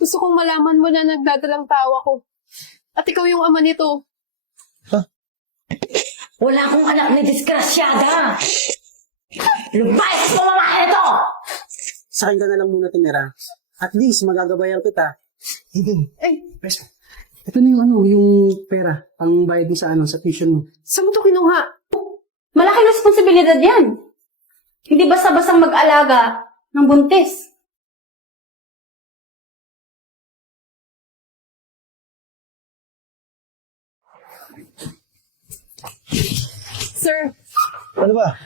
Gusto kong malaman mo na nagdadalang tawa ko. At ikaw yung ama nito. Wala akong anak na disgrasyada! Lumayas sa mamahay ito! Sa akin ka na lang muna tumira. At least, magagabayan kita. Eh, Bes, ito na yung pera, pang bayad mo sa tuition mo. saan mo to kinuha? Malaking responsibilidad yan. Hindi basta-bastang mag-alaga ng buntis. Sir, Ano ba?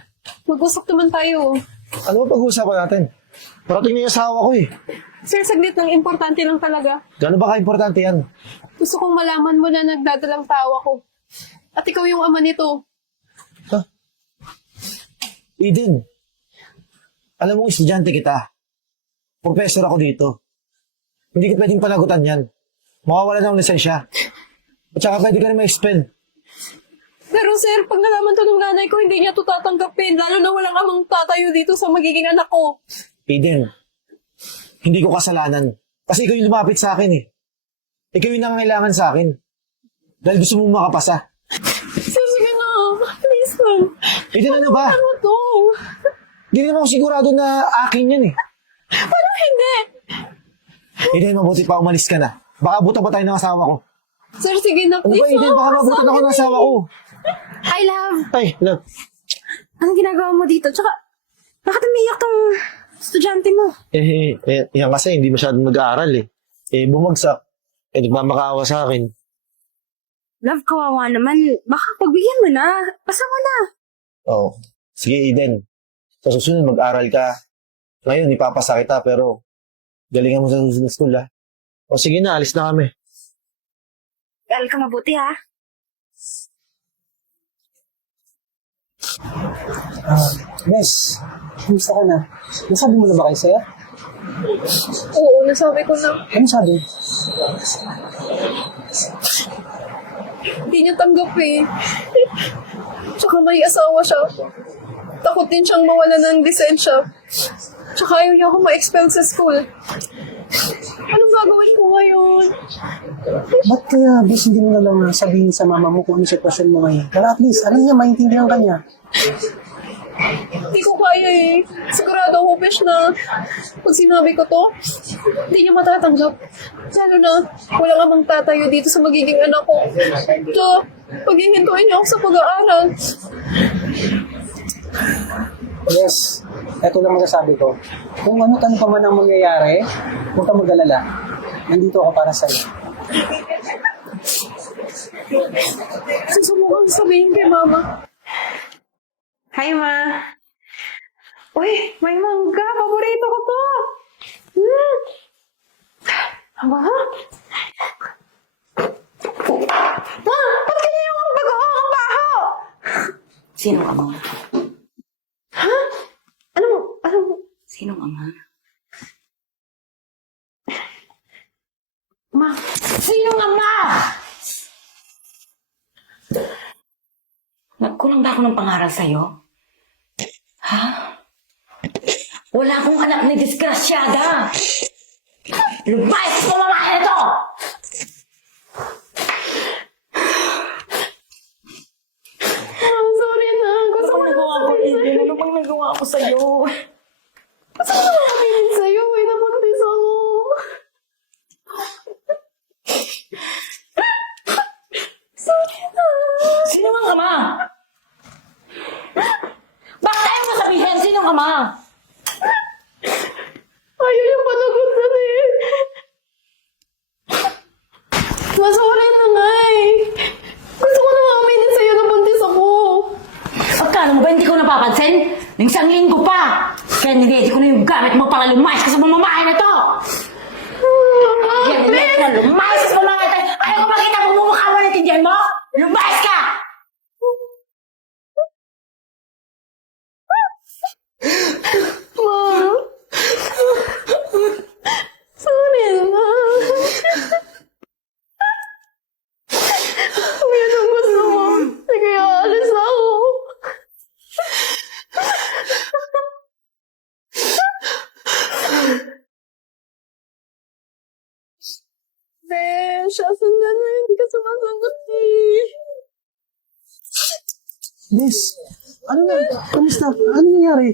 mag-usap naman tayo. Ano ba pag-uusapan natin? Parating na yung asawa ko eh. Sir, saglit lang. Importante lang talaga. Gano'n ba ka-importante yan? Gusto kong malaman mo na nagdadalang tawa ko. At ikaw yung ama nito. Eden, alam mo, estudyante kita. Professor ako dito. Hindi ka pwedeng panagutan yan. Mawawala na ng lisensya. At saka pwede ka rin ma-expel. Pero sir, pag nalaman to ng nanay ko, hindi niya to tatanggapin. Lalo na walang amang tatayo dito sa magiging anak ko. Eden, hindi ko kasalanan. Kasi ikaw yung lumapit sa akin eh. Ikaw yung nangangailangan sa akin. Dahil gusto mong makapasa. Sir, sige na. Please lang. Eden, ano ba? Ano to? Hindi naman ako sigurado na akin yan eh. Paano hindi? Eden, mabuti pa umalis ka na. Baka buta pa tayo ng asawa ko. Sir, sige na. Ano ba, Please Eden? lang. Baka mabutan ako ng asawa ko. Hi, love. Ay, love. Anong ginagawa mo dito? Tsaka, bakit umiyak tong estudyante mo? Yan kasi, hindi masyadong mag-aaral eh. Bumagsak. Nagmamakaawa sa akin. Love, kawawa naman. Baka pagbigyan mo na. Pasa mo na. Oo. Sige, Eden. Sa susunod, mag-aral ka. Ngayon, ipapasa kita, pero galingan mo sa susunod school, ha? O sige na, alis na kami. Gal ka mabuti, ha? Bes, kumusta ka na? Nasabi mo na ba kayo sa'yo? Oo, nasabi ko na. Ano sabi? Hindi niya tanggap eh. Tsaka may asawa siya. Takot din siyang mawala ng lisensya. Tsaka ayaw niya ako ma-expel sa school. Anong gagawin ko ngayon? Ba't kaya, Bes, hindi mo na lang sabihin sa mama mo kung ano sitwasyon mo ngayon? Para at least, alam niya, maintindihan ka niya. Hindi ko kaya eh. Sigurado ako, Besh, na pag sinabi ko to, hindi niya matatanggap. Lalo na walang amang tatayo dito sa magiging anak ko. So, paghihintuin niya ako sa pag-aaral. Yes, eto lang masasabi ko. Kung ano pa man ang mangyayari, huwag kang mag-alala. Nandito ako para sa'yo. Susubukang sabihin kay Mama. Hi, Ma. Uy, may mangga. Paborito ko to. Aba? Ma, ba't ganyan yung bago? Ang baho! Sinong ama? Ha? Ano? Sinong ama? Ma, Sinong ama? Nagkulang ba ako ng pangaral sa'yo? Ha? Wala akong anak na disgrasyada! Lumayas sa mamahay ito! Sorry na. Gusto ko na nagawa ko, Eden? Ano bang nagawa ko sa'yo? sabihin sa'yo. May napagtis ako. Sorry na. Sino ang ama? Bakit ayaw mo sabihin? Sino ang ama? Ayaw yung panagot na rin. Masuri na nga eh. Gusto ko na maaminin sa'yo na buntis ako. Pagkano mo ba hindi ko napapansin? Nang isang linggo pa! Kaya niledi ko na yung gamit mo para lumayas ka sa mamamahay na to! Kaya niledi ko na lumayas ka sa mamamahay na to! Ayaw ko makita kung mumukha mo, naintindihan mo? Lumayas ka! Besh, asan ka na? Hindi ka sumasagot eh. Bes, ano na? Kamusta? Ano nangyari?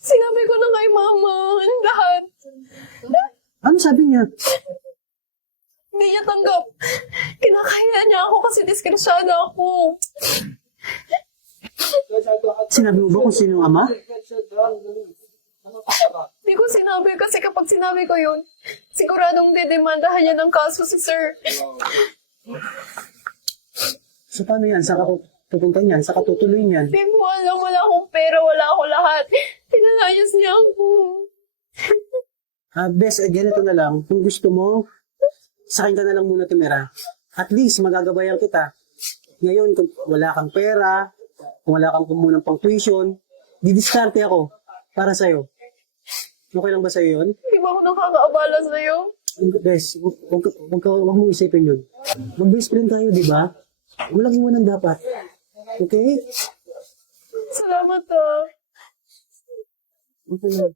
Sinabi ko na kay mama ang lahat. Ano sabi niya? Hindi niya tanggap. Kinakaya niya ako kasi diskresyana ako. Sinabi mo ba kung sino yung ama? Hindi ko sinabi kasi kapag sinabi ko yun, siguradong didemandahan niya ng kaso si sir. So paano yan? Saan ka pupunta niyan? Saan ka tutuloy niyan? Hindi mo alam, wala akong pera, wala ako lahat. Pinalayas niya ako. Bes, ganito na lang. Kung gusto mo, sa akin ka na lang muna tumira. At least, magagabayan kita. Ngayon, kung wala kang pera, kung wala kang kumunang pang tuition, didiskarte ako para sa'yo. Okay lang ba sa'yo yun? Hindi ba ako nakakaabala sa'yo? Bes, huwag mong isipin yun. Mag-best friend tayo, di ba? Walang iwanan dapat. Okay? Salamat ah. Okay lang.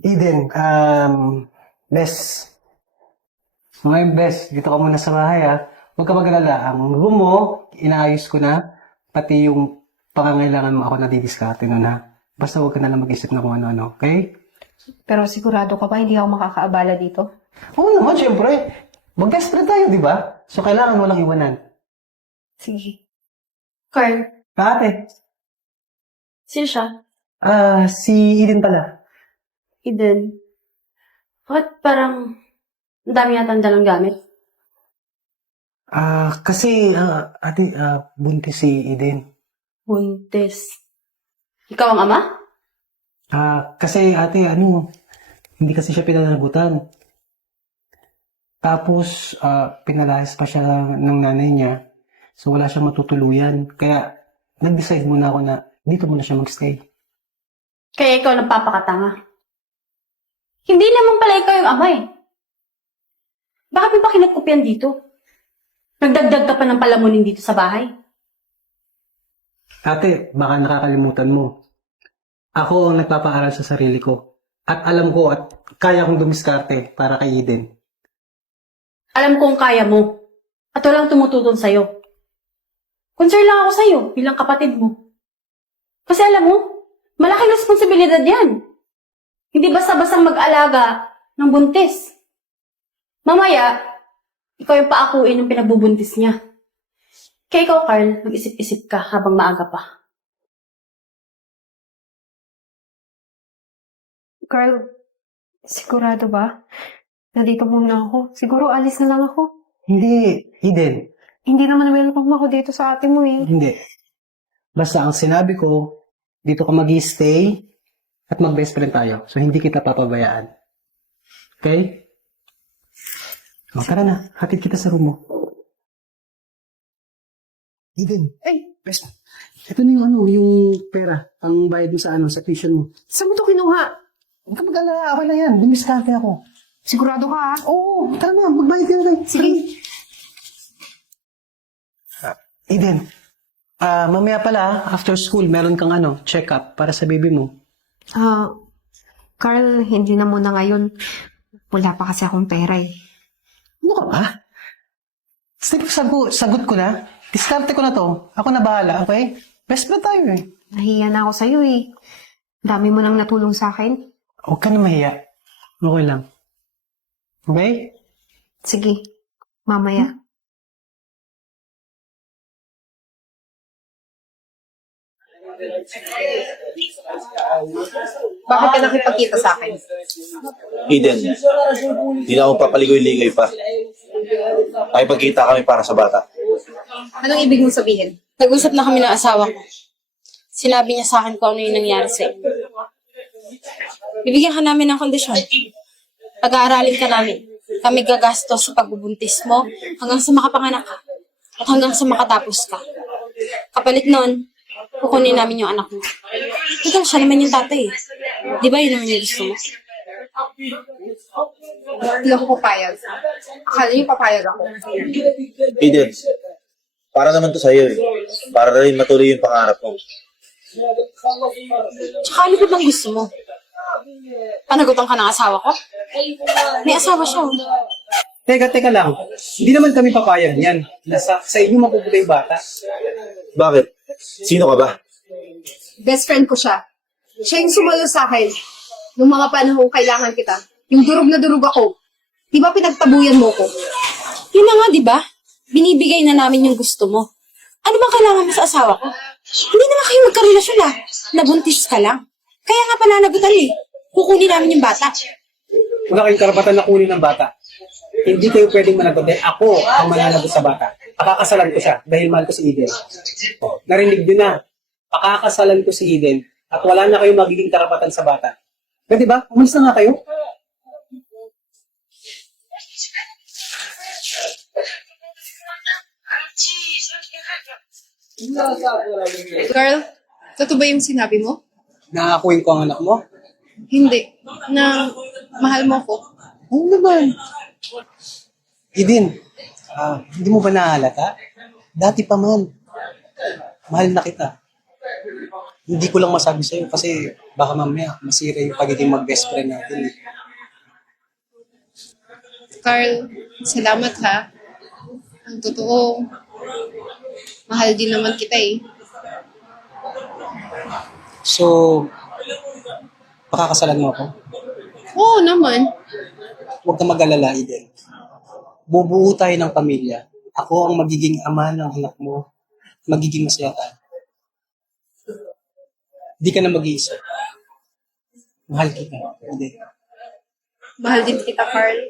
Eden, Bes. Ngayon, Bes, dito ka muna sa bahay, ha? Huwag ka mag-alala. Ang room mo, inaayos ko na. Pati yung pangangailangan mo ako nadidiskarte nun, ha? Basta huwag ka na lang mag-isip na kung ano-ano, okay? Pero sigurado ka ba hindi ako makakaabala dito? Oo naman, syempre. Mag-best friend tayo, di ba? So, kailangan walang iwanan. Sige. Carl, Ate, sino siya? si Eden pala. Eden. Bakit parang ang dami yata ang dalang gamit? Kasi, ate, buntis si Eden. Buntis. Ikaw ang ama? Kasi ate, hindi kasi siya pinanagutan. Tapos, pinalayas pa siya ng nanay niya. So, wala siyang matutuluyan. Kaya, nag-decide muna ako na dito muna siya magstay. Kaya ikaw nagpapakatanga. Hindi naman pala ikaw yung ama eh. Bakit mo pa kinagkopyan dito? Nagdagdag ka pa ng palamunin dito sa bahay? Ate, baka nakakalimutan mo. Ako ang nagpapaaral sa sarili ko. At alam ko at kaya kong dumiskarte para kay Eden. Alam kong kaya mo. At walang tumutulong sa'yo. Concern lang ako sa'yo bilang kapatid mo. Kasi alam mo, malaking responsibilidad yan. Hindi basta-bastang mag-alaga ng buntis. Mamaya, ikaw yung paakuin ng pinagbubuntis niya. Kaya ikaw, Carl, mag-isip-isip ka habang maaga pa. Carl, sigurado ba? Nandito muna ako. Siguro alis na lang ako. Hindi, Eden. Hindi naman welcome ako dito sa ate mo eh. Hindi. Basta ang sinabi ko, dito ka mag-stay at mag-best friend tayo. So, hindi kita papabayaan. Okay? O, tara na. Hatid kita sa room mo. Eden. Ay, Best. Ito na yung pera. Ang bayad mo sa tuition mo. saan mo to kinuha? Huwag ka mag-alala. Okay na yan. Dumiskarte ako. Sigurado ka ha? Oo. Tara na. Magbayad ka na tayo. Sige. Eden. Mamaya pala, after school, meron kang check-up para sa baby mo. Carl, hindi na muna ngayon. Wala pa kasi akong pera eh. Ano ka ba? Sagot ko na. Diskarte ko na to. Ako na bahala, okay? Best friend tayo eh. Nahiya na ako sa'yo eh. Dami mo nang natulong sa akin. Huwag ka na mahiya. Okay lang. Okay? Sige, mamaya. Bakit ka nakipagkita sa akin? Eden, di na ako papaligoy-ligoy pa. Nakipagkita kami para sa bata. Anong ibig mong sabihin? Nag-usap na kami ng asawa ko. Sinabi niya sa akin kung ano yung nangyari sa'yo. Bibigyan ka namin ng kondisyon. Pag-aaralin ka namin. Kami gagastos sa pagbubuntis mo hanggang sa makapanganak ka. At hanggang sa makatapos ka. Kapalit nun, kukunin namin yung anak mo. Ikaw, siya naman yung tatay eh. Di ba yun naman yung gusto mo? Hindi ako papayag. Akala niyo papayag ako. Eden, para naman to sa'yo eh. Para na rin matuloy yung pangarap mo. Tsaka ano ba bang gusto mo? Panagutan ka ng asawa ko? May asawa siya. Oh. Teka lang. Hindi naman kami papayag yan. Sa inyo mapupunta yung bata. Bakit? Sino ka ba? Best friend ko siya. Siya yung sumalo sa akin. Nung mga panahong kailangan kita. Yung durog na durog ako. Di ba pinagtabuyan mo ko? Yun na nga, di ba? Binibigay na namin yung gusto mo. Ano bang kailangan mo sa asawa ko? Hindi naman kayo magkarelasyon ah. Nabuntis ka lang. Kaya nga pananagutan eh. Kukunin namin yung bata. Wala kayong karapatan na kunin ng bata. Hindi kayo pwedeng managot dahil ako ang mananagot sa bata. Pakakasalan ko siya dahil mahal ko si Eden. Narinig nyo na. Pakakasalan ko si Eden at wala na kayong magiging karapatan sa bata. Pwede ba? Umalis na nga kayo. Girl, totoo ba yung sinabi mo? Nakakuin ko ang anak mo? Hindi. Na mahal mo ko. Oo naman. Eden, hindi mo ba nahalata? Dati pa man. Mahal na kita. Hindi ko lang masabi sa'yo kasi baka mamaya masira yung pagiging mag-best friend natin. Carl, salamat ha. Ang totoo, mahal din naman kita eh. So, pakakasalan mo ako? Oo naman. Huwag ka mag-alala, Eden. Bubuo tayo ng pamilya. Ako ang magiging ama ng anak mo. Magiging masaya tayo. Hindi ka na mag-iisa. Mahal kita, Eden. Mahal din kita, Carl.